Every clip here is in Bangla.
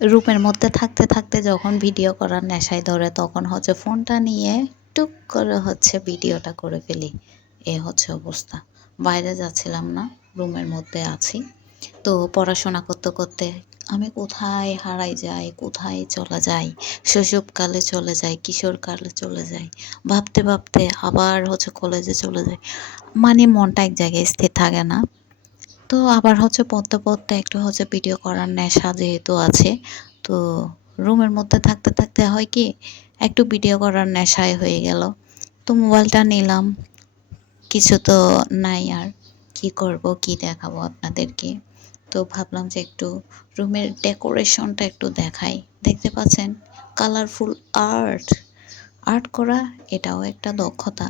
রুমের মধ্যে থাকতে থাকতে যখন ভিডিও করার নেশায় ধরে, তখন হচ্ছে ফোনটা নিয়ে টুক করে হচ্ছে ভিডিওটা করে ফেলি। এ হচ্ছে অবস্থা। বাইরে যাচ্ছিলাম না, রুমের মধ্যে আছি। তো পড়াশোনা করতে করতে আমি কোথায় হারাই যাই, কোথায় চলে যাই, শৈশবকালে চলে যাই, কিশোরকালে চলে যাই, ভাবতে ভাবতে আবার হচ্ছে কলেজে চলে যাই। মানে মনটা এক জায়গায় স্থির থাকে না। তো আবার হচ্ছে পড়তে পড়তে একটু হচ্ছে ভিডিও করার নেশা যেহেতু আছে, তো রুমের মধ্যে থাকতে থাকতে হয় কি, একটু ভিডিও করার নেশায় হয়ে গেল। তো মোবাইলটা নিলাম, কিছু তো নাই আর, কি করব, কি দেখাবো আপনাদেরকে? তো ভাবলাম যে একটু রুমের ডেকোরেশনটা একটু দেখাই। দেখতে পাচ্ছেন কালারফুল আর্ট আর্ট করা, এটাও একটা দক্ষতা।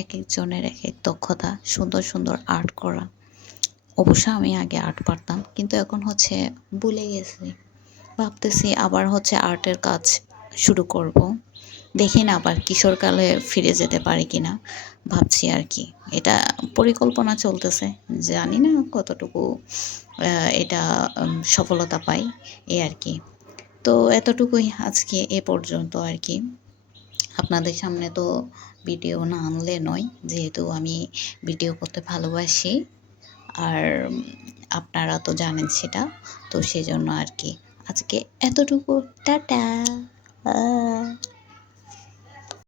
এক একজনের এক এক দক্ষতা, সুন্দর সুন্দর আর্ট করা। অবশ্য আমি আগে আর্ট পারতাম, কিন্তু এখন হচ্ছে ভুলে গেছি। ভাবতেছি আবার হচ্ছে আর্টের কাজ শুরু করব। দেখি না আবার কিশোরকালে ফিরে যেতে পারি কি না ভাবছি আর কি। এটা পরিকল্পনা চলতেছে, জানি না কতটুকু এটা সফলতা পাই এই আর কি। তো এতটুকুই আজকে এ পর্যন্ত আর কি। আপনাদের সামনে তো ভিডিও না আনলে নয়, যেহেতু আমি ভিডিও করতে ভালোবাসি। আর আপনারা তো জানেন সেটা তো সেজন্য আর কি। আজকে এতটুকু। টাটা!